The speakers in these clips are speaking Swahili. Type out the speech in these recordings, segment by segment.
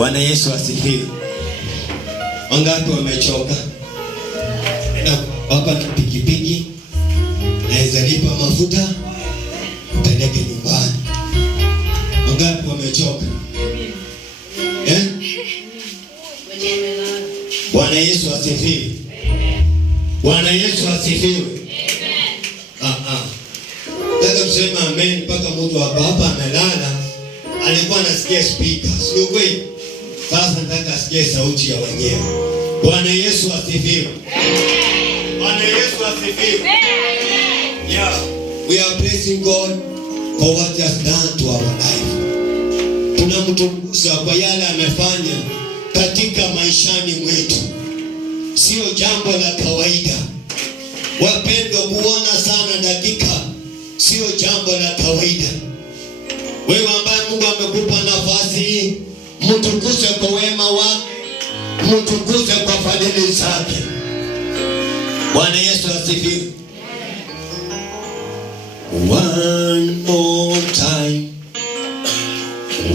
Bwana Yesu asifiwe. Wangapi wamechoka? Na wapa pikipiki naweza lipa mafuta upeleke nyumbani. Wangapi wamechoka? Bwana Yesu asifiwe. Bwana Yesu asifiwe. Nataka kusema amen mpaka mtu hapa amelala alikuwa anasikia speaker. Sio kweli? Sasa nataka asikie sauti ya wenyewe. Bwana Yesu asifiwe. Bwana Yesu asifiwe. Yeah, we are praising God for what he has done to our life. Tunamtukuza kwa yale amefanya katika maishani mwetu. Sio jambo la kawaida. Wapendwa, kuona sana dakika sio jambo la kawaida. Wewe ambaye Mungu amekupa nafasi hii, mtukuze kwa wema wake, mtukuze kwa fadhili zake. Bwana Yesu asifiwe. One more time.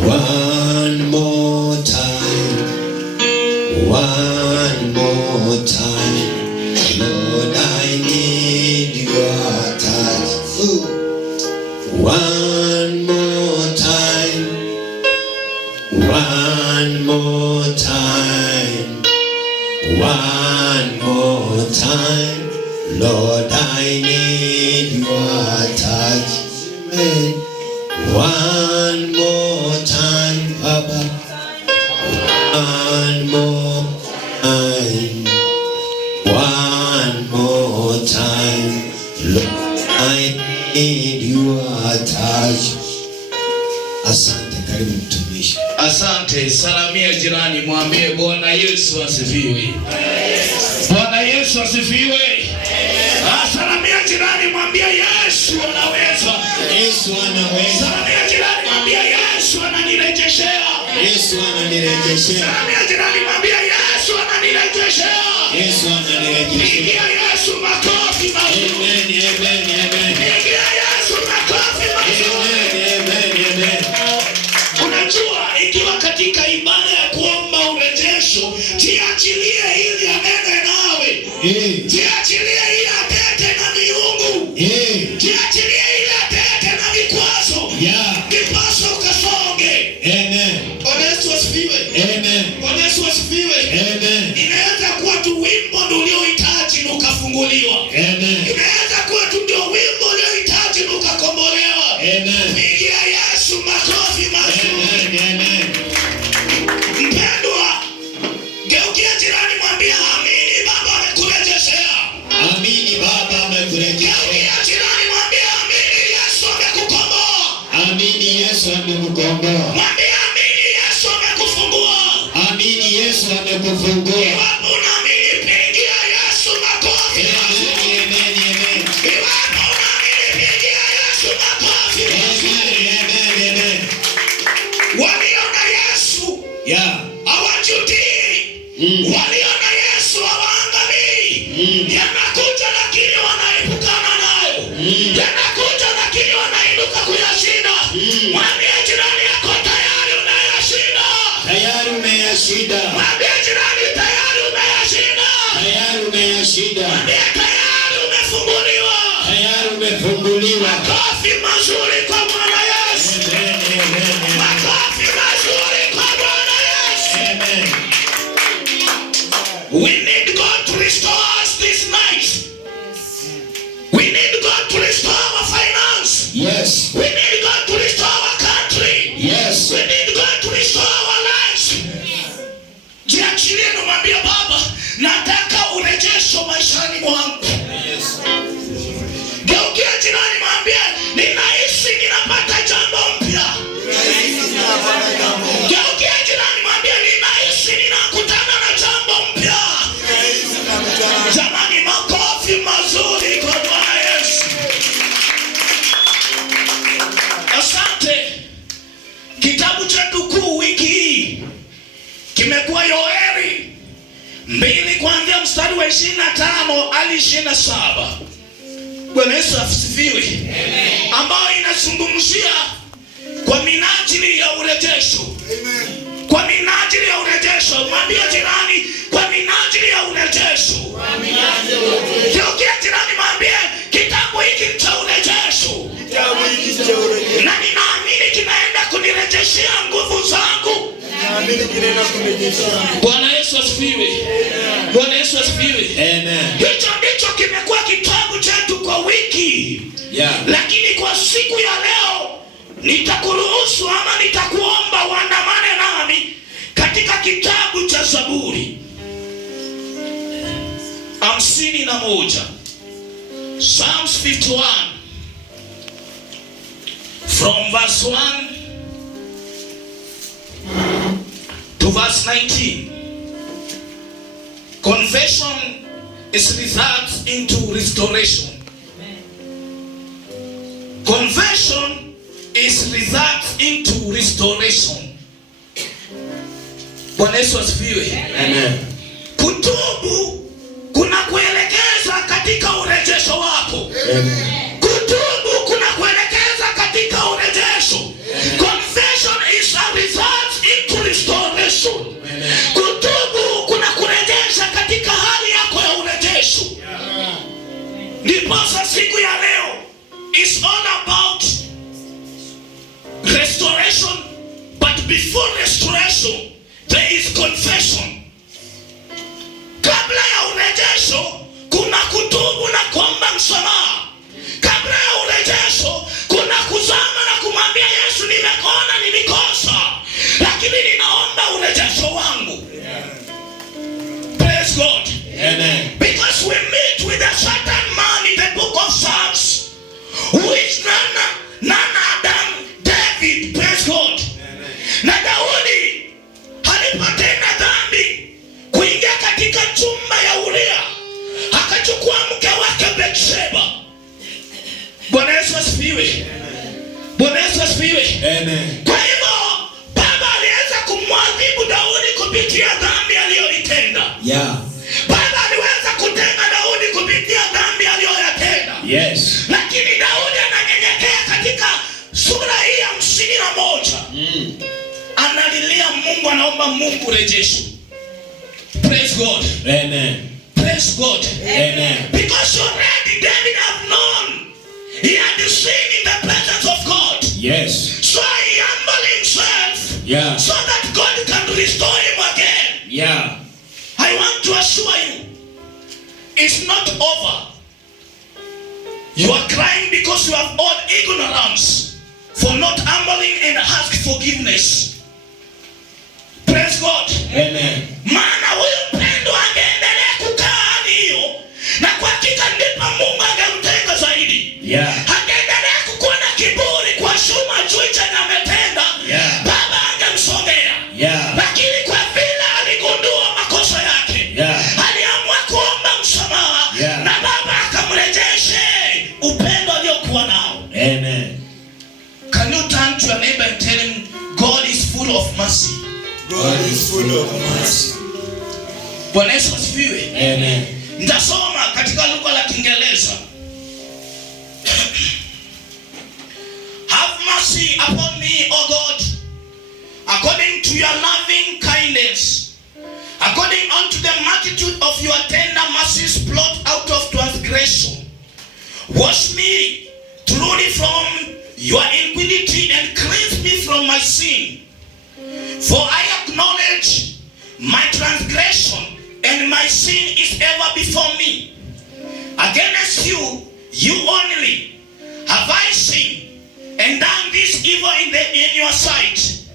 One more time. One more time. Lord, I need your touch. One more time. One more time. One more time. Lord, I need your touch. Amen. One more time, Papa. One more time. One more time. Lord, I need your touch. Asante, karibu mtumishi. Asante, salamia jirani, mwambie Bwana Yesu asifiwe. Bwana Yesu asifiwe. Salamia jirani, mwambie Yesu anaweza. Yesu anaweza. Salamia jirani, mwambie Yesu ananirejeshea. Yesu ananirejeshea. Salamia jirani, mwambie Yesu ananirejeshea. Yesu ananirejeshea. Pigia Yesu makofi mazuri. Amen, amen, amen. Pigia Yesu makofi mazuri. Amen, amen, amen. Unajua, ikiwa katika ibada ya kuomba urejesho, jiachilie ili anene nawe. Jiachilie ili atete na miungu. Jiachilie ili atete na vikwazo. Kipaso ukasonge. Amen. Bwana Yesu asifiwe. Amen. Bwana Yesu asifiwe. Amen. Inaweza kuwa tu wimbo ndio uliohitaji na ukafunguliwa. Amen. Inaweza kuwa tu ndio wimbo uliohitaji na ukakombolewa. Amen. Pigia Yesu makofi mazuri. Amen. Mpendwa, geukia jirani, mwambie amini Baba amekurejeshea. Amini Baba amekurejeshea. Geukia jirani, mwambie amini Yesu amekukomboa. Amini Yesu amekukomboa. Mwambie amini Yesu amekufungua. Amini Yesu amekufungua. Iwapo unaamini, pigia Yesu makofi mazuri. Amen, amen. Iwapo unaamini, pigia Yesu makofi mazuri. Amen. Waliona Yesu hawajutii. Waliona Yesu hawaangamii. Yanakuja lakini wanaepukana nayo. Yanakuja lakini wanainuka kuyashinda. Mwambie jirani yako, tayari unayashinda. Tayari umeyashinda. Mwambie jirani, tayari umeyashinda. Tayari umeyashinda. Mwambie tayari umefunguliwa. Tayari umefunguliwa. Makofi mazuri kwa Bwana Yesu. Amen. Makofi mazuri kwa Bwana Yesu. Amen. We need God to restore us this night. We need God to restore our finance. Yes. We need God to restore our country. Yes. We need God to restore our lives. Jiachilie na mwambie Baba, nataka urejesho maishani mwangu. Geukia jirani, mwambie ninahisi ninapata jambo mpya. Geukia jirani, mwambie ninahisi ninakutana na jambo mpya. Jamani, makofi mazuri kwa Bwana Yesu. Asante. Kitabu chetu kuu wiki hii kimekuwa Yoeli 2 kuanzia mstari wa 25 hadi 27. Bwana Yesu asifiwe. Amen. Ambayo inazungumzia kwa minajili ya urejesho. Amen. Kwa minajili Mwambie jirani, kwa minajili ya urejesho. Geukia jirani, mwambie kitabu hiki cha urejesho. Na ninaamini kinaenda kunirejeshea nguvu zangu. Bwana Yesu asifiwe. Bwana Yesu asifiwe. Amen. Hicho ndicho kimekuwa kitabu chetu kwa wiki. Lakini kwa siku ya leo nitakuruhusu ama nitakuomba uandamane nami katika kitabu cha Zaburi 51. Psalms 51 from verse 1 to verse 19. Confession is results into restoration. Confession is results into restoration. Bwana Yesu asifiwe. Amen. Kutubu kuna kuelekeza katika urejesho wako. Amen. Kutubu kuna kuelekeza katika urejesho. Amen. Confession is a result into restoration. Amen. Kutubu kuna kurejesha katika hali yako ya urejesho. Ndipo siku ya leo is all about restoration, but before restoration there is confession. Kabla ya urejesho kuna kutubu na kuomba msamaha. Kabla ya urejesho kuna kuzama na kumwambia Yesu, nimekona, nilikosa, lakini ninaomba urejesho wangu. Praise God. Amen. Because we meet with a certain man in the book of Psalms who is none other David. Praise God. Amen. Na Daudi alipotenda dhambi kuingia katika chumba ya Uria, akachukua mke wake Bathsheba. Bwana Yesu asifiwe. Bwana Yesu asifiwe. Amen. Kwa hivyo baba aliweza kumwadhibu Daudi kupitia dhambi aliyoitenda. Baba aliweza kutenga Daudi kupitia dhambi aliyoyatenda. Lakini Daudi ananyenyekea katika sura hii ya 51. Analilia Mungu, anaomba Mungu rejesho. Praise God. Amen. Praise God. Amen. Because already David have known he had sinned in the presence of God. So he humbled himself so that God can restore him again. I want to assure you, it's not over. You are crying because you have all ignorance for not humbling and ask forgiveness. Praise God. Amen. Maana huyu mpendo angeendelea kukaa hali hiyo, na kwa hakika ndipo Mungu angemtenga zaidi. Angeendelea kukuwa na kiburi kwa shuma juu chenye ametenda. Baba angemsogea. Lakini kwa vile aligundua makosa yake, aliamua kuomba msamaha, na baba akamrejeshe upendo aliokuwa nao. Amen. Can you turn to your neighbor and tell him, God is full of mercy. God is full of mercy. Bwana Yesu asifiwe. Amen. Nitasoma katika lugha la Kiingereza. Have mercy upon me, O God, according to your loving kindness, according unto the multitude of your tender mercies, blot out of transgression. Wash me truly from your iniquity and cleanse me from my sin. For I acknowledge my transgression, and my sin is ever before me. Against you, you only, have I sinned, and done this evil in your sight,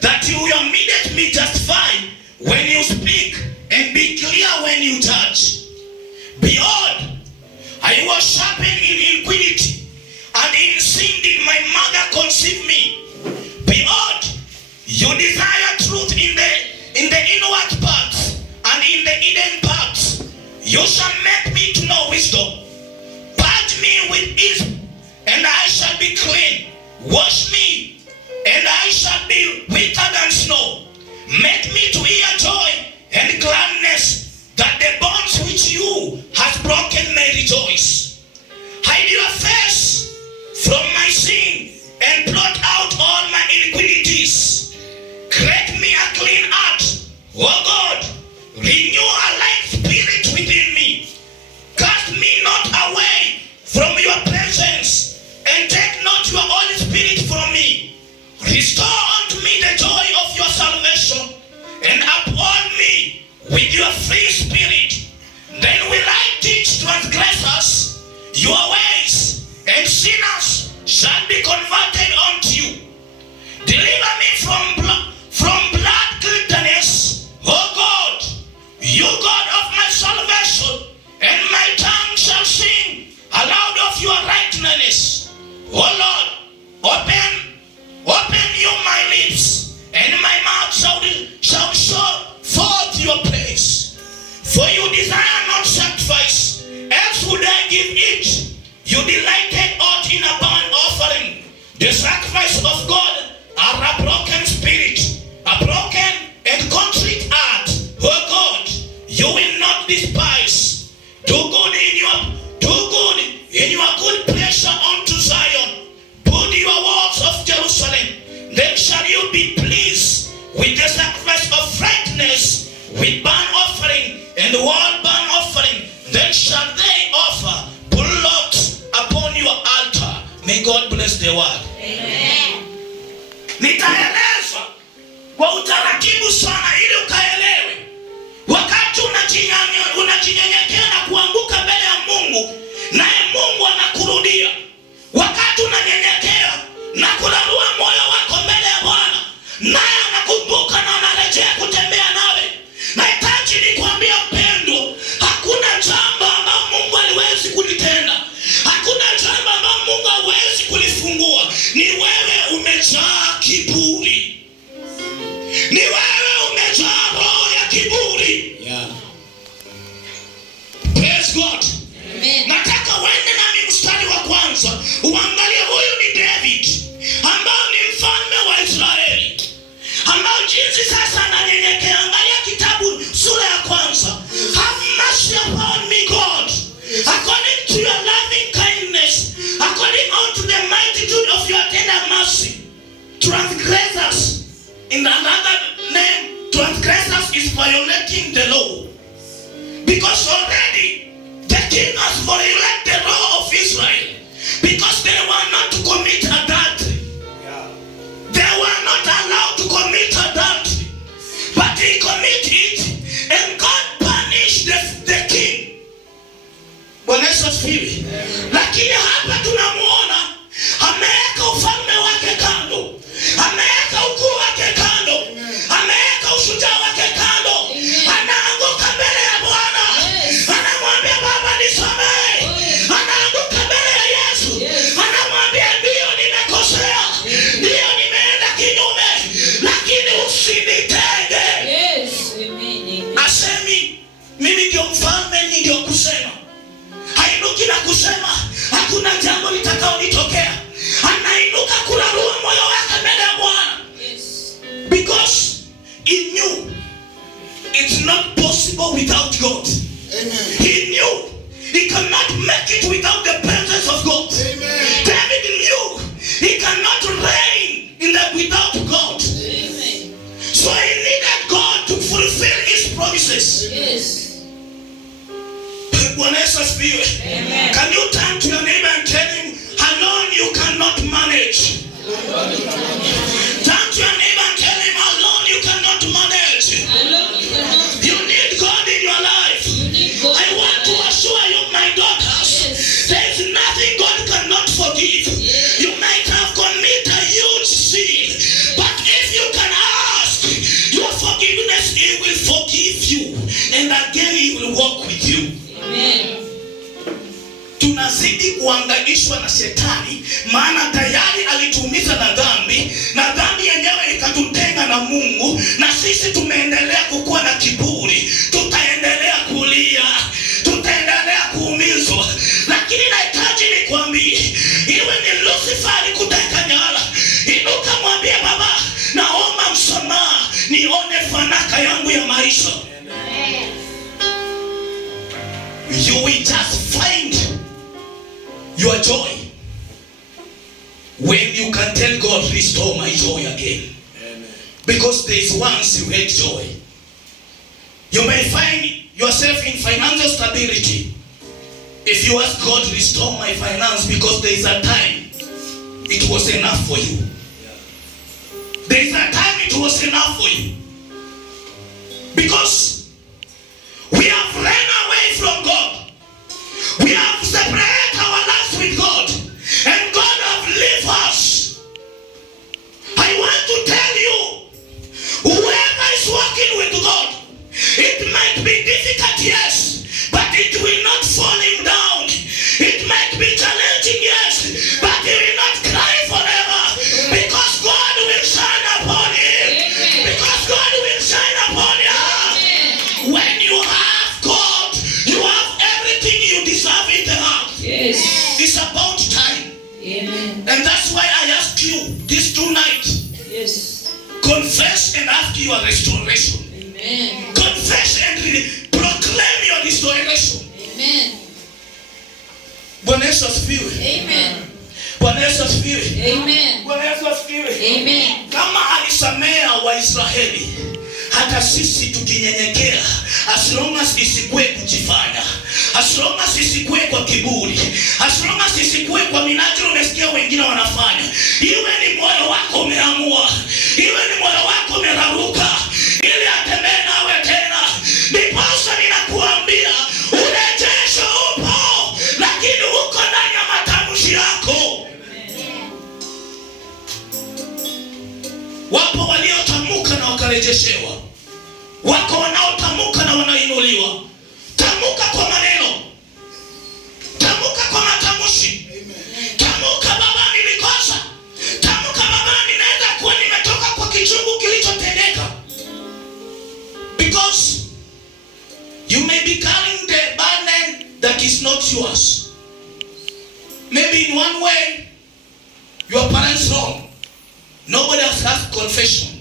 that you will immediately justify when you speak, and be clear when you judge. Behold, I was sharpened in iniquity, and in sin did my mother conceive me. Behold, you desire truth in the inward parts, and in the hidden parts you shall make me to know wisdom. Purge me with hyssop, and I shall be clean. Wash me, and I shall be whiter than snow. Make me to hear joy and gladness, that the bonds which you have broken may rejoice. Hide your face from my sin, and blot out all my iniquities. Create me a clean heart, O God, Renew a light spirit within me. Cast me not away from your presence, and take not your Holy Spirit from me. Restore unto me the joy of your salvation, and uphold me with your free spirit. Then will I teach transgressors your ways, and sinners shall be converted unto you. Deliver me from blood guiltiness, O God, you God of my salvation, and my tongue shall sing aloud of your righteousness. O Lord, open you my lips, and my mouth shall show forth your praise. For you desire not sacrifice, else would I give it. You delighted not in a burnt offering. The sacrifice of God are a broken spirit, a broken and contrite heart. O God, you will not despise. Do good in your good pleasure unto Zion. Build your walls of Jerusalem. Then shall you be pleased with the sacrifice of frankness, with burnt offering and wild burnt offering. Then shall they offer bullocks upon your altar. May God bless the word. Amen. Nitaeleza kwa utaratibu sana ili ukaelewe. Wakati unajinyenyekea na kuanguka mbele ya Mungu, naye Mungu anakurudia. Wakati unanyenyekea na kularua moyo wako mbele ya Bwana, naye anakumbuka na anarejea kutembea nawe. Nahitaji nikwambie mpendwa, hakuna jambo ambalo Mungu haliwezi kulitenda. Hakuna jambo ambalo Mungu hawezi kulifungua. Ni wewe umejaa kiburi. Ni wewe umejaa roho ya kiburi. Yeah. Praise God. Amen. Nataka uende nami mstari wa kwanza. Uangalie huyu ni David, ambao ni mfalme wa Israeli, ambao jinsi sasa ananyenyekea. Angalia kitabu sura ya kwanza. Have mercy upon me, God, according to your loving kindness, according unto the multitude of your tender mercy. Transgressors, in another name, transgressors is violating the law. Because already the king has violated the law of Israel, because they were not to commit adultery. They were not allowed to commit adultery, but he committed it, and God punished the king. Bwana Yesu asifiwe. Lakini hapa tunamuona ameweka ufalme wake kando, ameweka ukuu wake kando, ameweka ushujaa wake kando. Anaanguka mbele ya Bwana, anamwambia Baba nisamehe. Anaanguka mbele ya Yesu, anamwambia ndio nimekosea, ndio nimeenda kinyume, lakini usinitenge. Asemi mimi ndio mfalme, ndio kusema. Hainuki na kusema hakuna jambo litakaolitokea. Anainuka kularua moyo wake mbele ya Bwana. Because he knew it's not possible without God. Amen. He knew he cannot make it without the presence of God. Amen. David knew he cannot reign without God. Amen. So he needed God to fulfill his promises. Yes. Can you turn to your neighbor and tell him, alone you cannot manage? Turn to your neighbor and tell him, alone you cannot manage. You need God in your life. I want to assure you, my daughters, there is nothing God cannot forgive. You might have committed a huge sin, but if you can ask your forgiveness, He will forgive you, and again He will walk with you. Amen. Tunazidi kuangaishwa na shetani, maana tayari alituumiza na dhambi yenyewe ikatutenga na Mungu, na sisi tumeendelea kukua na kiburi. Tutaendelea kulia, tutaendelea kuumizwa. Lakini nahitaji nikwambie, iwe ni Lucifer alikuteka nyara, inuka mwambie Baba, naomba msamaha, nione fanaka yangu ya maisha. You will just find your joy when you can tell God, restore my joy again. Amen. Because there is once you had joy. You may find yourself in financial stability. If you ask God, restore my finance, because there is a time it was enough for you. There is a time it was enough for you. Because we have ran away from God. We have separated our lives with God. And God has left us. I want to tell you, whoever is walking with God, it might be difficult, yes, but it will not fall him down. It might be challenging, yes, but he will not cry forever, because God will shine upon him. Because God will shine upon you. When you have God, you have everything you deserve in the heart. Yes. It's about time. Amen. And that's why I ask you this tonight. Yes. Confess and ask your restoration. Amen. Confess and proclaim your restoration. Amen. Bwana Yesu asifiwe. Amen. Bwana Yesu asifiwe. Amen. Bwana Yesu asifiwe. Amen. Kama alisamea Waisraeli, hata sisi tukinyenyekea, as long as isikue kujifanya, as long as isikue kwa kiburi, as long as isikue kwa minajili umesikia wengine wanafanya, iwe ni moyo wako umeamua, iwe ni moyo wako umeraruka, ili atembee nawe tena. Ndiposa ninakuambia urejesho upo, lakini uko ndani ya matamshi yako. Wapo waliotamuka na wakarejeshewa. Wako wanaotamuka na wanainuliwa. Tamuka kwa maneno. Tamuka kwa matamshi. Tamuka, baba nilikosa. Tamuka, baba ninaenda kuwa nimetoka kwa kichungu kilichotendeka. Because you may be carrying the burden that is not yours. Maybe in one way, your parents wrong. Nobody has asked confession.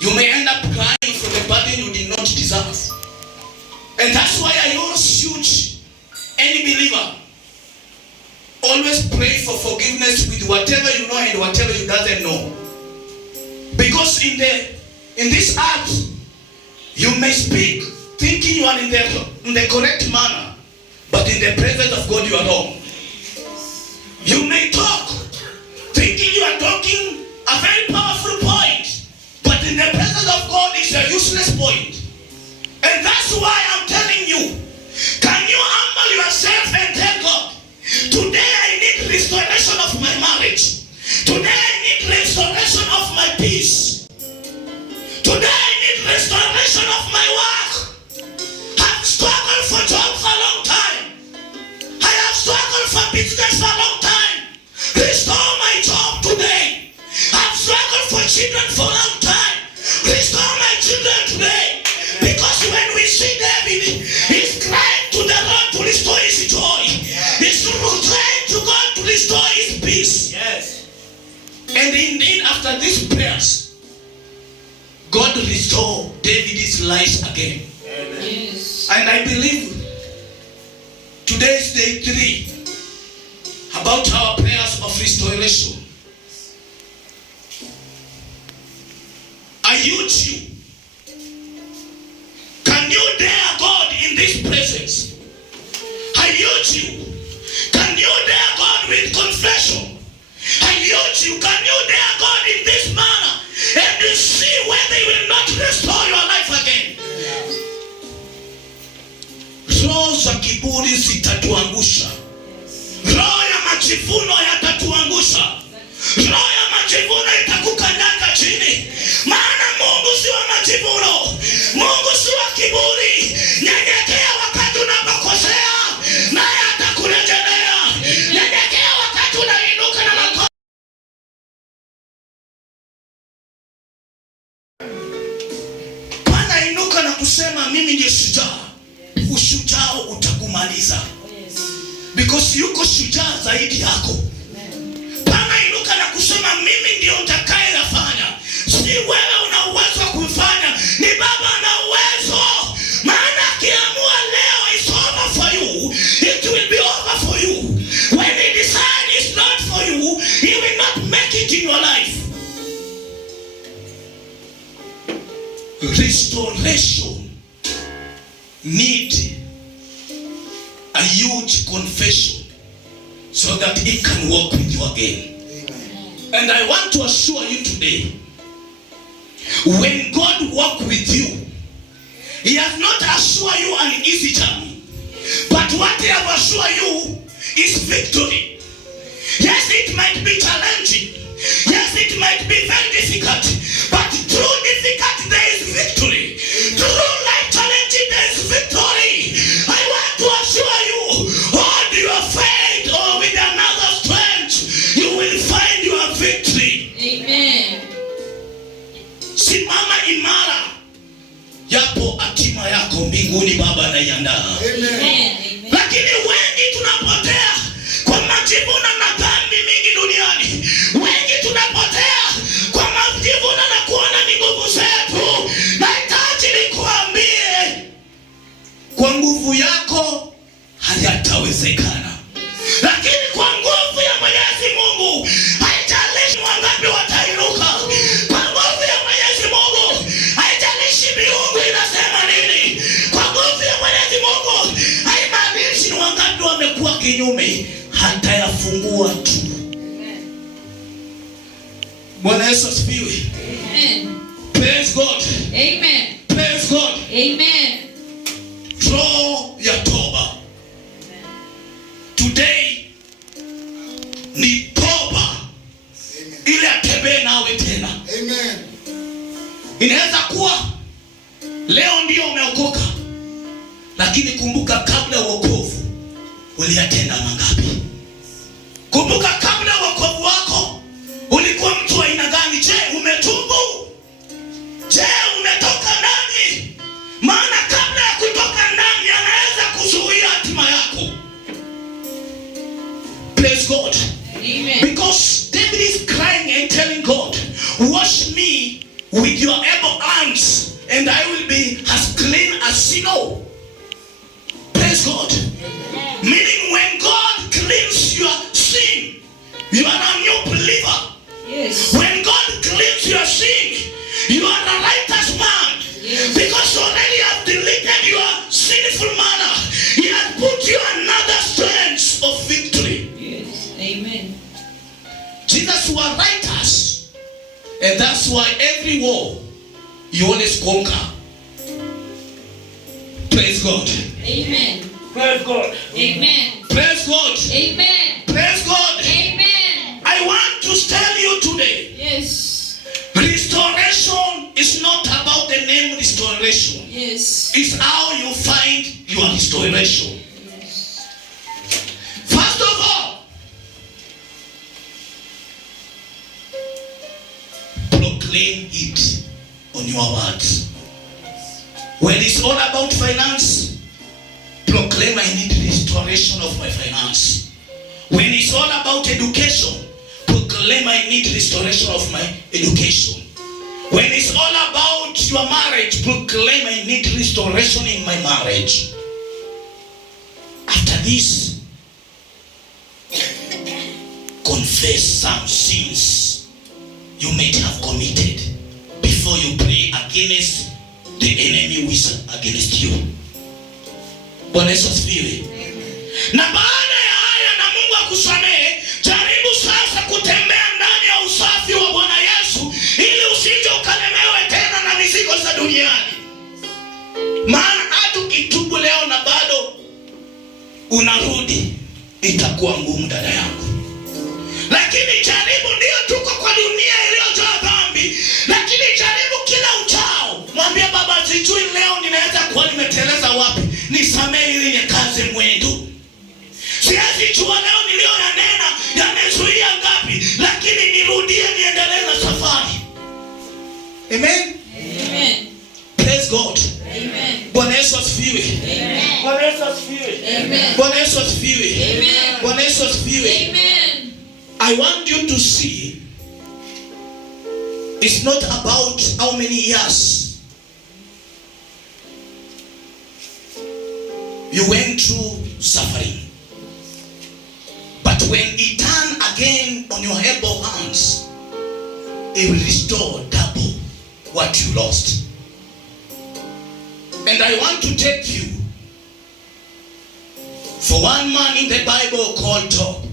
You may end up crying for the burden you did not deserve. And that's why I always urge any believer, always pray for forgiveness with whatever you know and whatever you doesn't know. Because in this act, you may speak thinking you are in the correct manner, but in the presence of God you are wrong. You may talk thinking you are talking a very powerful point, but in the presence of God it's a useless point. And that's why I'm telling you, can you humble yourself and tell God, today I need restoration of my marriage. Today I need restoration of my peace. Today I need restoration of my work. I've struggled for job for a long time. I have struggled for business for a long time. Restore my job today. I've struggled for children for a long time. Restore my children today. Because when we see David, he's crying to the Lord to restore his joy. He's crying to God to restore his peace. Yes. And indeed, after these prayers, God restored David's life again. Amen. Yes. And I believe today is day 3 about our prayers of restoration. I urge you, can you dare God in this presence? I urge you, can you dare God with confession? I urge you, can you dare God in this manner and see whether He will not restore your life again? Roho za kiburi zitatuangusha. Roho ya majivuno yatatuangusha. Roho ya majivuno itakukanyaga chini. Maana Mungu si wa majivuno. Mungu si wa kiburi. Nyenyekea wakati unapokosea, naye atakurejelea. Nyenyekea wakati unainuka na makosa. Pana inuka na kusema mimi ndiye shujaa. Ushujaa utakumaliza. Because yuko shujaa zaidi yako. Pana inuka na kusema mimi ndio nitakayefanya. Si wewe una uwezo wa kufanya, ni Baba ana uwezo. Maana akiamua leo it's over for you, it will be over for you. When he decides it's not for you, he will not make it in your life. Restoration need a huge confession so that he can walk with you again. And I want to assure you today, when God walks with you, he has not assured you an easy journey, but what he has assured you is victory. Yes, it might be challenging. Yes, it might be very difficult, but through difficult there is victory. Through life challenging there is victory. I want to assure you, hold your faith, or with another strength, you will find your victory. Amen. Simama imara, yapo hatima yako mbinguni Baba anaiandaa. Amen. Lakini wengi tunapotea kwa majivuno na dhambi mingi duniani. Wengi tunapotea kwa majivuno na kuona ni nguvu zetu. Nahitaji nikuambie, kwa nguvu yako hayatawezekana, lakini kwa nguvu ya Mwenyezi Mungu, haijalishi wangapi watainuka. Kwa nguvu ya Mwenyezi Mungu, haijalishi miungu inasema nini. Kwa nguvu ya Mwenyezi Mungu, haimaanishi ni wangapi wamekuwa kinyume, hatayafungua tu. Bwana Yesu asifiwe. Amen. Praise God. Amen. Praise God. Amen. Draw ya toba. Today ni toba ile atembee nawe tena. Amen. Inaweza kuwa leo ndio umeokoka, lakini kumbuka kabla ya wokovu uliyatenda mangapi? Kumbuka kabla ya wokovu wako ulikuwa mtu wa aina gani? Je, umetubu? Je, umetoka ndani? Maana kabla ya kutoka ndani anaweza kuzuia hatima yako. Praise God. Amen. Because David is crying and telling God, wash me with your able hands and I will be as clean as snow. Praise God. Meaning when God cleans your sin, you are a new believer. Yes. When God cleans your sin, you are a righteous man. Yes. Because already have deleted your sinful manner. He has put you another strength of victory. Yes. Amen. Jesus was righteous, and that's why every war you always conquer. Praise God. Amen. Praise God. Amen. Praise God. Amen. Praise God. Amen. I want to tell you today, Yes. restoration is not about the name restoration. Yes. It's how you find your restoration. Yes. First of all, proclaim it on your words. When it's all about finance, proclaim I need restoration of my finance. When it's all about education, proclaim I need restoration of my education. When it's all about your marriage, proclaim I need restoration in my marriage. After this, confess some sins you may have committed before you pray against the enemy who is against you. Bwana Yesu asifiwe. Na baada ya haya na Mungu akusamehe, jaribu sasa kutembea ndani ya usafi wa Bwana Yesu ili usije ukalemewe tena na mizigo za duniani. Maana hata ukitubu leo na bado unarudi, itakuwa ngumu dada yangu. Lakini jaribu, ndio tuko kwa dunia iliyojaa dhambi, lakini jaribu kila uchao. Mwambie Baba, sijui leo ninaweza kuwa nimeteleza wapi, nisamehe ili nikaze mwendo. Siwezi jua leo niliyoyanena yamezuia ngapi, lakini nirudie niendelee na safari. Amen. Amen. Praise God. Amen. Bwana Yesu asifiwe. Amen. Bwana Yesu asifiwe. Amen. Bwana Yesu asifiwe. Amen. Bwana Yesu asifiwe. Amen. I want you to see, it's not about how many years you went through suffering, but when he turn again on your able hands, he will restore double what you lost. And I want to take you for one man in the Bible called Job.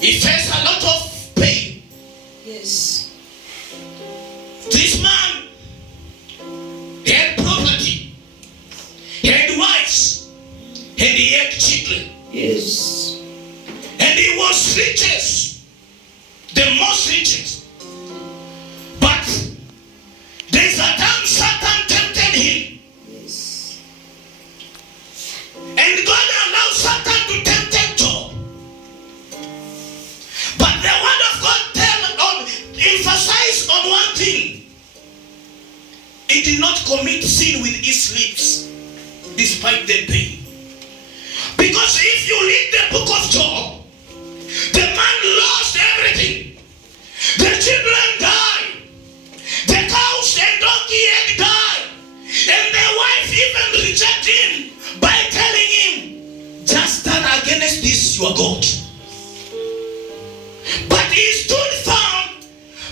He faced a lot of pain. Yes. This man, he had property, he had wives, and he had children. Yes. And he was richest, the most richest. But there's a time Satan tempted him. Yes. And God allowed Satan to tempt Job. But the word of God emphasize on one thing. He did not commit sin with his lips, despite the pain. Because if you read the book of Job, the man lost everything. The children died. The cows and donkey had died. And the wife even rejected him by telling him, just stand against this your God. But he stood firm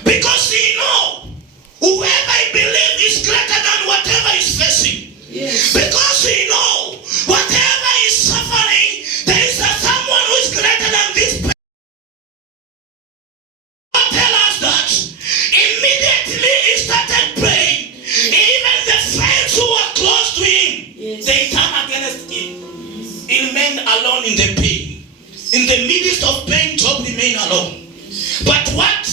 because he know whoever he believes is greater than whatever he's facing. Yes. Because he know whatever is suffering, there is someone who is greater than this person. Tell us that immediately he started praying. Even the friends who were close to him, yes, they turned against him. He remained alone in the pain. In the midst of pain, Job remained alone. But what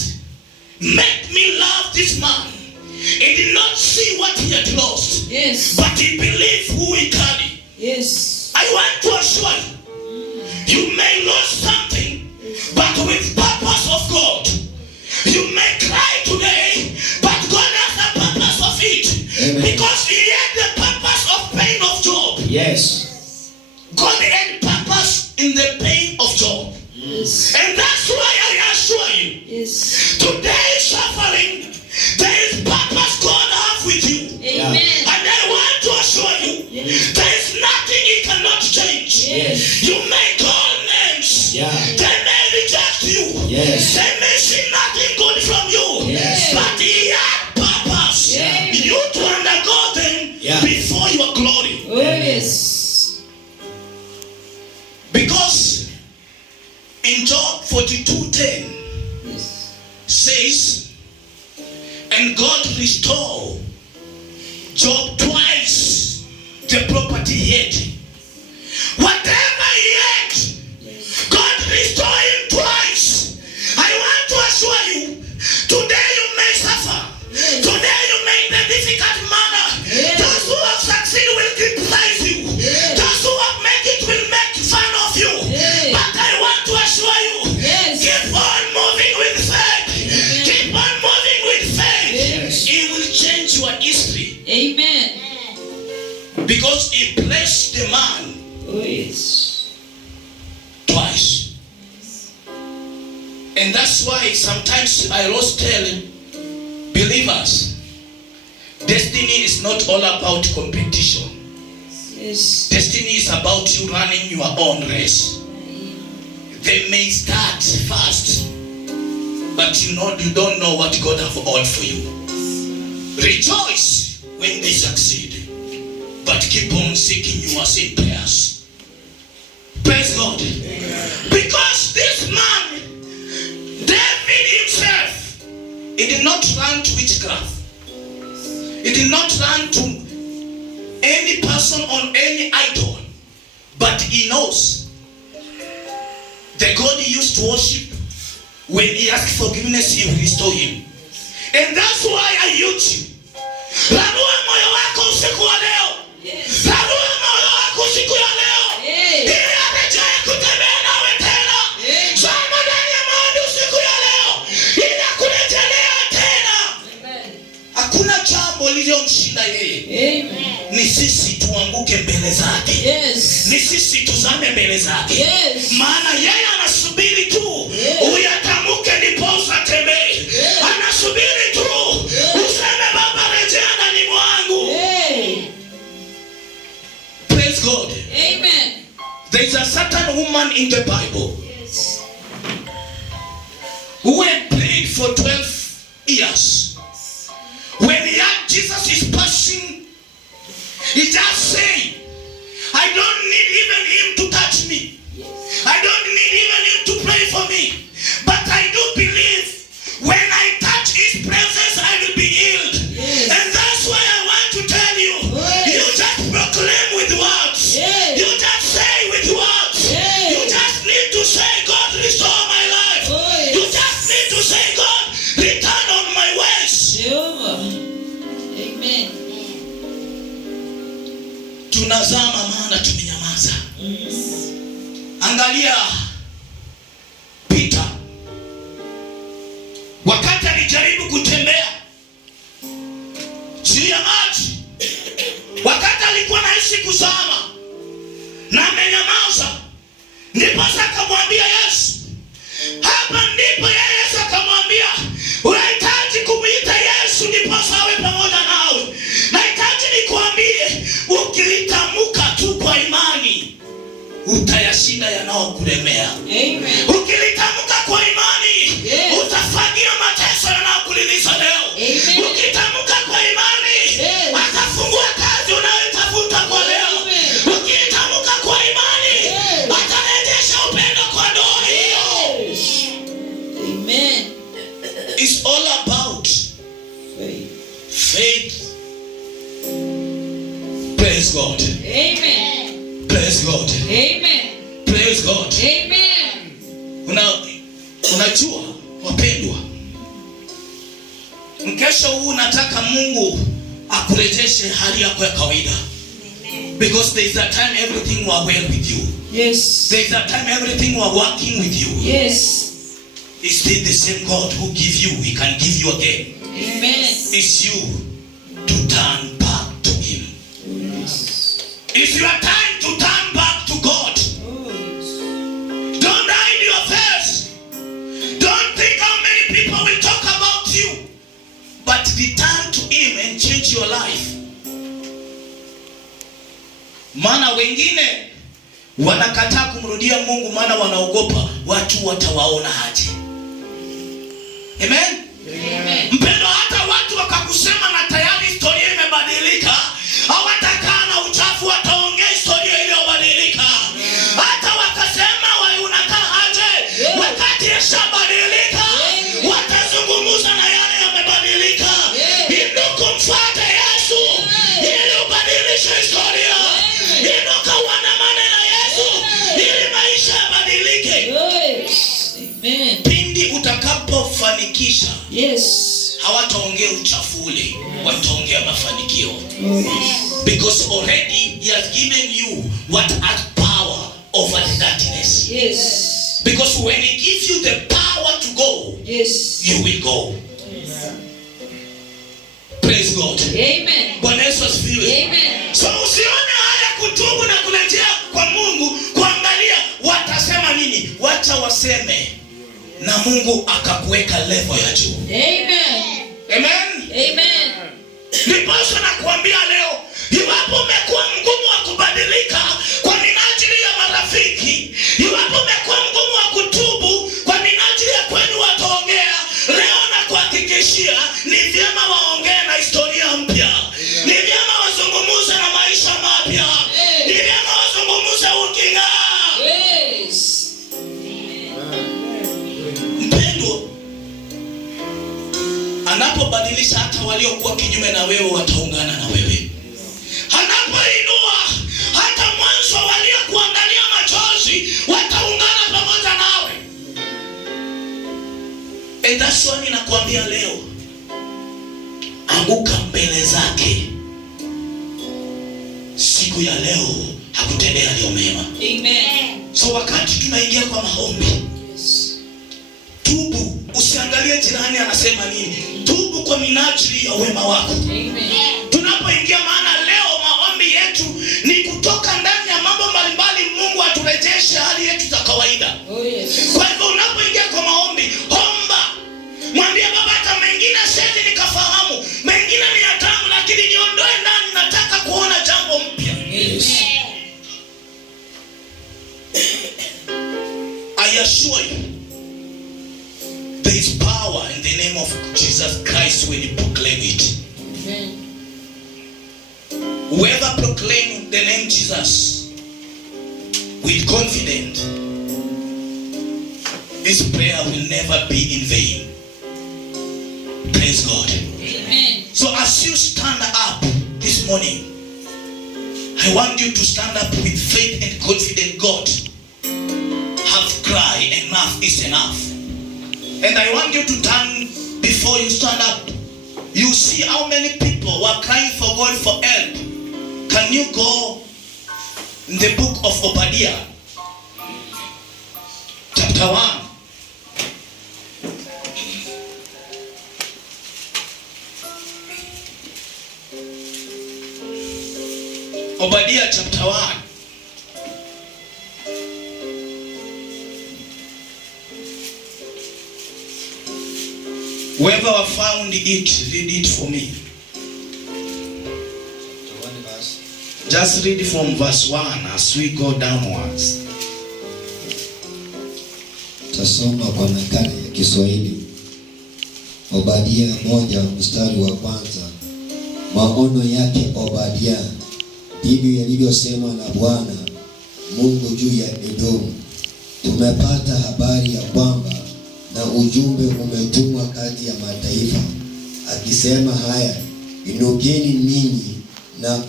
made me love this man, he did not see what he had lost. Yes. But he believed who he carried. Yes. I want to assure you, you may lose something, but with purpose of God. You may cry today, but God has the purpose of it. Amen. Because he had the purpose of pain of Job. Yes. God had purpose in the pain of Job. Yes. And that's why I assure you, Yes. today's suffering, there is purpose God has with you. Amen. And I want to assure you, Yes. there is nothing he cannot change. Yes. You may call names. Yeah. They may reject you. Yes. They may see nothing good from you. Yes. But he had purpose. Yeah. You to undergo them Yeah. before your glory. Oh, yes. Because in Job 42:10 Yes. says, and God restored Job twice the property he had. Whatever he had, God restored him twice. I want to assure you, today you may suffer. Yes. Today you may in a difficult manner. Yes. Those who have succeeded will criticize you. Yes. Those who have made it will make fun of you. Yes. But I want to assure you, Yes. keep on moving with faith. Amen. Keep on moving with faith. Yes. It will change your history. Amen. Because he blessed the man Oh, yes. twice. And that's why sometimes I always tell believers, destiny is not all about competition. Yes. Destiny is about you running your own race. They may start fast, but you don't know what God have all for you. Rejoice when they succeed, but keep on seeking yours in prayers. Praise God. Because this man, David himself, he did not run to witchcraft. He did not run to any person on any idol. But he knows the God he used to worship, when he asked forgiveness, he will restore him. And that's why I use you. Ranua moyo wako usiku wa leo. Yes. Ranua moyo wako usiku ya leo. Yes. Ili arejee kutembea nawe tena. Yes. Soma ndani ya maombi usiku ya leo. Ili akurejelea tena. Amen. Hakuna jambo lililomshinda yeye. Amen. Ni sisi tuanguke mbele zake. Yes. Ni sisi tuzame mbele zake. Yes. Maana yeye anasubiri tu uyatamke ndipo usatembee. Anasubiri tu useme Baba rejea ndani mwangu. Hey. Praise God. Amen. There is a certain woman in the Bible Yes. who had prayed for 12 years. When he had Jesus Angalia Peter, wakati alijaribu kutembea juu ya maji, wakati alikuwa naishi kuzama na amenyamaza, ndipo akamwambia Yesu. Hapa ndipo Yesu akamwambia, unahitaji kumuita Yesu ndipo awe pamoja nawe. Nahitaji nikuambie, ukilitamka tu kwa imani utayashinda yanayokulemea. Amen. Ukilitamka kwa imani, yes, utafagia mateso yanayokulilisha leo. Amen. Ukitamka kwa imani, yes, atafungua kazi unayotafuta kwa leo. Amen. Ukitamka kwa imani, yes, atarejesha upendo kwa ndoa hiyo. Yes. Amen. It's all about faith. Faith. Praise God. Amen. Praise God. Amen. Praise God. Amen. Unajua wapendwa, mkesha huu nataka Mungu akurejeshe hali yako ya kawaida. Because there is a time everything was well with you. Yes. There is a time everything was working with you. Yes. It's still the same God who gives you. He can give you again. Amen. It's you to turn back to Him. Yes. It's your time to turn back to God. Oh, yes. Don't hide your face. Don't think how many people will talk about you. But return to Him and change your life. Maana wengine wanakataa kumrudia Mungu maana wanaogopa watu watawaona aje. Amen? Amen. Mpendo, hata watu wakakusema na tayari historia imebadilika, hawatakaa na uchafu, wataongea historia iliyobadilika. Hata wakasema wewe unakaa aje, wakati yashabadilika, watazungumza na yale yamebadilika. Inuka mfuate Yesu ili ubadilishe historia. Inuka uandamane na Yesu ili maisha yabadilike. Yes. Amen. Pindi utakapofanikisha, Yes, hawataongea uchafu ule, wataongea mafanikio. oh, yes. Because already He has given you what has power over the darkness. Yes. Because when He gives you the power to go, Yes. you will go. Praise God. Amen. Bwana Yesu asifiwe. Amen. So usione haya kutubu na kurejea kwa Mungu kuangalia watasema nini. Wacha waseme na Mungu akakuweka level ya juu. Amen. Amen. Amen. Nipaswa na kuambia leo, iwapo umekuwa mgumu wa kubadilika kwa minajili ya marafiki, iwapo umekuwa mgumu wa kutubu kwa minajili ya kwenu wataongea, leo na kuhakikishia ni vyema waongee na historia mpya. Ni vyema wazungumuze na maisha mapya. Ni vyema wazungumuze uking'aa. Yes. Mpendo, anapobadilisha hata waliokuwa kinyume na wewe wataungana na wewe. Anapoinua hata mwanzo waliokuangalia machozi wataungana pamoja nawe. And that's why ninakuambia leo, anguka mbele zake. Siku ya leo hakutendea leo mema. Amen. So wakati tunaingia kwa maombi, Yes. tubu. Usiangalie jirani anasema nini. Tubu kwa minajili ya wema wako. Amen. Tunapoingia, maana leo maombi yetu ni kutoka ndani ya mambo mbalimbali, Mungu aturejeshe hali yetu za kawaida. Oh, yes. Kwa hivyo unapoingia kwa maombi, omba. Mwambie Baba, hata mengine siwezi nikafahamu, mengine ni ya damu, lakini niondoe ndani, nataka kuona jambo mpya. Yes. I assure you, there is power in the name of Jesus Christ when you proclaim it. Amen. Whoever proclaims the name Jesus with confidence, his prayer will never be in vain. Praise God. Amen. So as you stand up this morning, I want you to stand up with faith and confidence. God have cried, enough is enough. And I want you to turn before you stand up. You see how many people were crying for God for help. Can you go in the book of Obadiah? chapter 1. Obadiah chapter 1. Whoever found it, read it for me. Just read from verse 1 as we go downwards. Tasoma kwa nakala ya Kiswahili. Obadia 1 mstari wa kwanza. Maono yake Obadia, ndivyo yalivyosemwa na Bwana Mungu juu ya Edomu. Tumepata habari ya kwamba na ujumbe umetumwa kati ya mataifa, akisema haya, inukeni ninyi na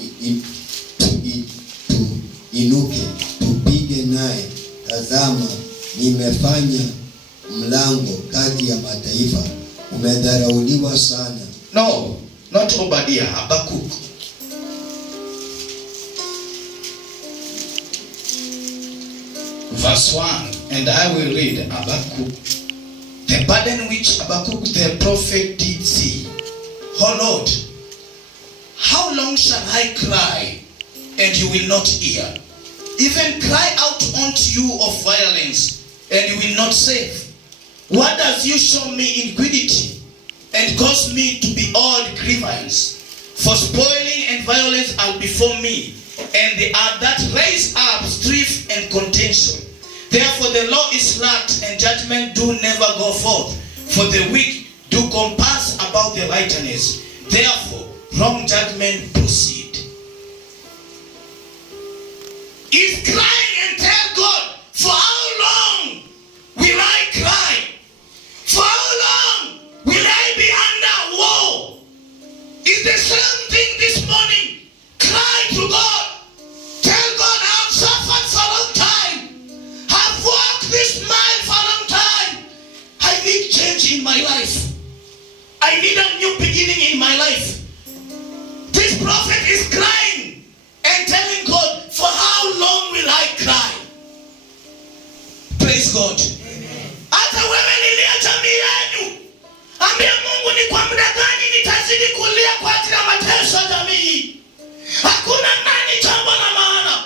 inuke tupige naye. Tazama, nimefanya mlango kati ya mataifa, umedharauliwa sana. No, not Obadiah, Habakkuk. Verse 1, and I will read Habakkuk. The burden which Habakkuk the prophet did see. Oh Lord, how long shall I cry, and you will not hear? Even cry out unto you of violence, and you will not save. What does you show me iniquity, and cause me to behold grievance? For spoiling and violence are before me, and they are that raise up strife and contention. Therefore the law is slacked, and judgment do never go forth. For the weak do compass about the righteousness. Therefore wrong judgment proceed. He's crying and tell God, for how long will I cry? For how long will I be under war? It's the same thing this morning. Cry to God. Tell God, I've suffered for a long time. I've walked this mile for a long time. I need change in my life. I need a new beginning in my life. This prophet is crying and telling God, for how long will I cry? Praise God. Hata wewe nilia jamii yenu. Ambia Mungu, ni kwa muda gani nitazidi kulia kwa ajili ya mateso ya jamii? Hakuna ndani jambo la maana.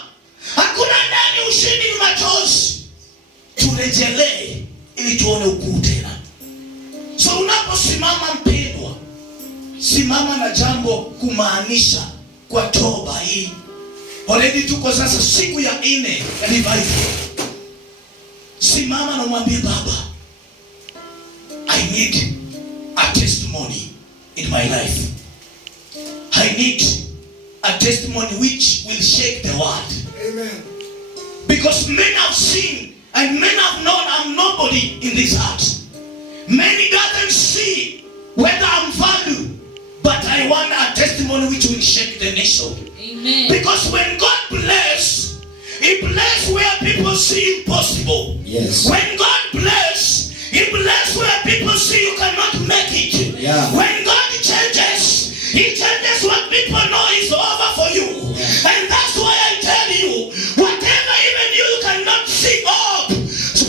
Hakuna ndani ushindi ni machozi. Turejelee ili tuone ukuu tena. So unaposimama mpendwa, simama na jambo kumaanisha kwa toba hii. Already tuko sasa siku ya 4 ya revival. Simama na mwambie Baba, I need a testimony in my life. I need a testimony which will shake the world. Amen. Because many have seen and many have known I'm nobody in this heart. Many doesn't see whether I'm valued, but I want a testimony which will shake the nation. Amen. Because when God bless, He bless where people see impossible. Yes. When God bless, He bless where people see you cannot make it. Yeah. When God changes, He changes what people know is over for you. Yeah. And that's why I tell you, whatever even you cannot see up,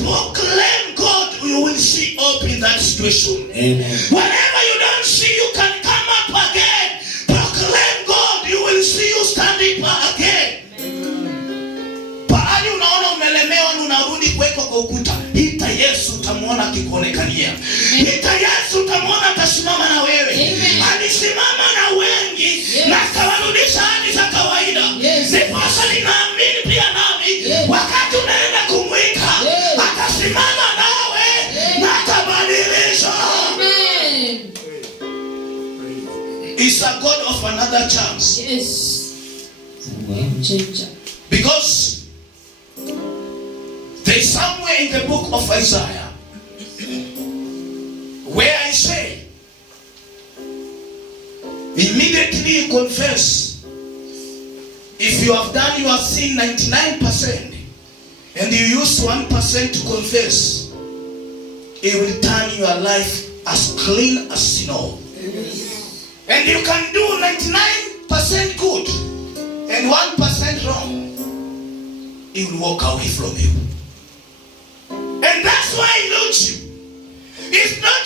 proclaim God, you will see up in that situation. Amen. Whatever you don't see, you can come up again. Proclaim God, you will see you standing up again. Pahali unaona umelemewa na unarudi kweko kwa ukuta, ita Yesu utamuona akikuonekania. Ita Yesu utamuona atasimama na wewe. Alisimama na wengi, yes, na akawarudisha hadi za kawaida. Yes. Ndiposa ninaamini pia nami, yes, wakati unaenda kumwita, yes, atasimama nawe, yes, na atabadilisha. Amen. He's a God of another chance. Yes. Changer. Because there is somewhere in the book of Isaiah where I say, immediately confess. If you have done your sin 99% and you use 1% to confess, it will turn your life as clean as snow. And you can do 99% good and 1% wrong, it will walk away from you. And that's That's why he loves you. It's not